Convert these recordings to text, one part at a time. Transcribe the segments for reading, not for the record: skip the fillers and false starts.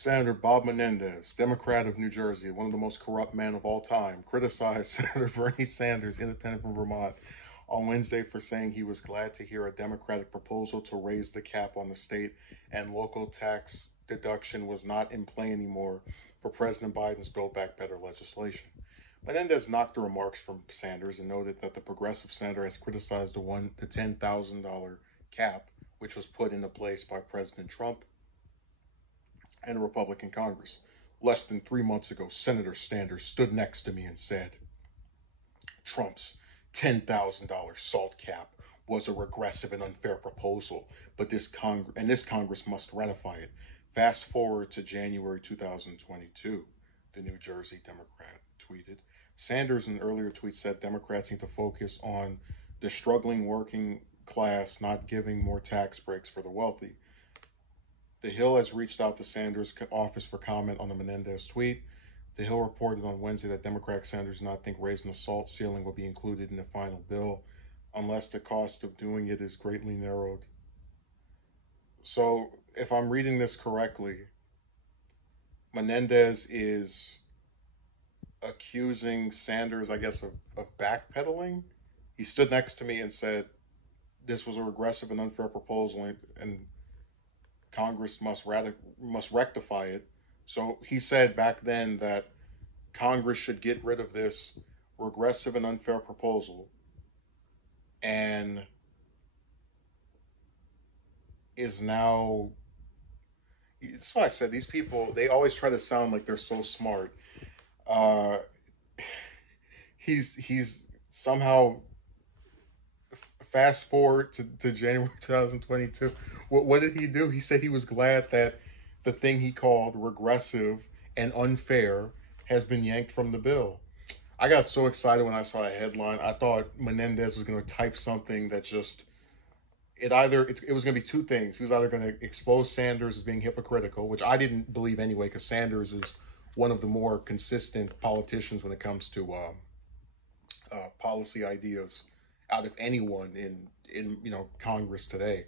Senator Bob Menendez, Democrat of New Jersey, one of the most corrupt men of all time, criticized Senator Bernie Sanders, independent from Vermont, on Wednesday for saying he was glad to hear a Democratic proposal to raise the cap on the state and local tax deduction was not in play anymore for President Biden's Build Back Better legislation. Menendez knocked the remarks from Sanders and noted that the progressive senator has criticized the $10,000 cap, which was put into place by President Trump and a Republican Congress. Less than 3 months ago, Senator Sanders stood next to me and said, Trump's $10,000 SALT cap was a regressive and unfair proposal, but this Congress must ratify it. Fast forward to January 2022, the New Jersey Democrat tweeted. Sanders in an earlier tweet said Democrats need to focus on the struggling working class, not giving more tax breaks for the wealthy. The Hill has reached out to Sanders' office for comment on the Menendez tweet. The Hill reported on Wednesday that Democratic senators do not think raising the SALT ceiling will be included in the final bill unless the cost of doing it is greatly narrowed. So, if I'm reading this correctly, Menendez is accusing Sanders, I guess, of backpedaling. He stood next to me and said this was a regressive and unfair proposal and Congress must rectify it. So he said back then that Congress should get rid of this regressive and unfair proposal, and is now. That's why I said these people, they always try to sound like they're so smart. He's somehow, fast forward to January 2022. What did he do? He said he was glad that the thing he called regressive and unfair has been yanked from the bill. I got so excited when I saw that headline. I thought Menendez was going to type something that just, it was going to be two things. He was either going to expose Sanders as being hypocritical, which I didn't believe anyway, because Sanders is one of the more consistent politicians when it comes to policy ideas out of anyone in Congress today.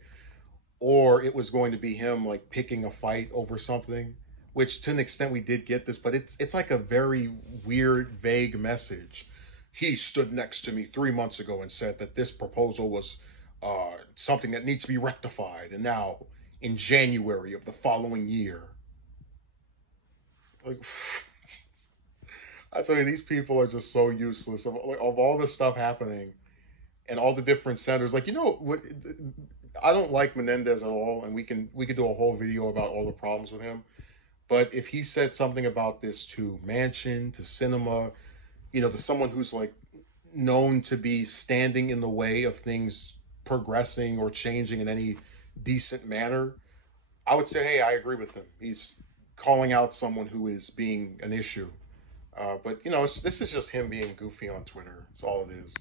Or it was going to be him like picking a fight over something, which to an extent we did get this, but it's like a very weird, vague message. He stood next to me 3 months ago and said that this proposal was something that needs to be rectified, and now in January of the following year. Like, I tell you, these people are just so useless. Of all this stuff happening and all the different senators, like, I don't like Menendez at all, and we could do a whole video about all the problems with him. But if he said something about this to Manchin, to Sinema, to someone who's like known to be standing in the way of things progressing or changing in any decent manner, I would say, hey, I agree with him. He's calling out someone who is being an issue. But this is just him being goofy on Twitter. That's all it is.